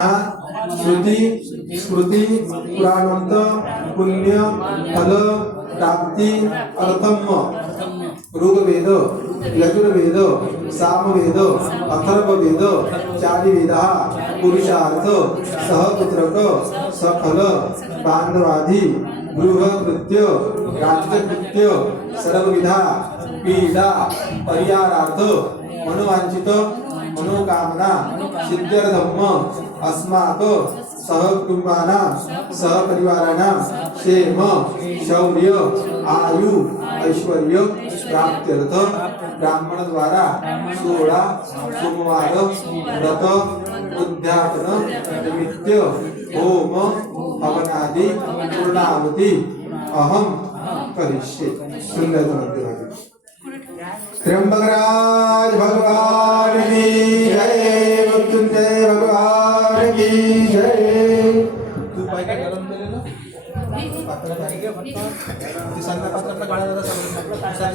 श्रुति स्मृति पुराणंत पुण्य फल प्राप्ति अर्थम ऋग्वेद यजुर्वेद सामवेद अथर्ववेद चारि वेदा पुरुषार्थ सहपुत्रक सफल बांधवादि गृहकृत्य राजकृत्य सर्वविधा पीडा परिहारार्थ मनोवांछित मनोकामना सिद्ध्यर्थम अस्माक सहकुटुंबानां सहपरिवाराणां क्षेम शौर्य आयु ऐश्वर्य प्राप्त्यर्थ ब्राह्मण द्वारा 16 सोमवार व्रत उद्यापन निमित्त होम हवनादि पूर्णाहुति अहम करिष्ये। सुंदर त्र्यंबकराज भगवान की जय, मृत्युंजय भगवान की जय। तू पाय काय गरम केलेलं पात्र पाहिजे फक्त ते सांगा पात्र काढायला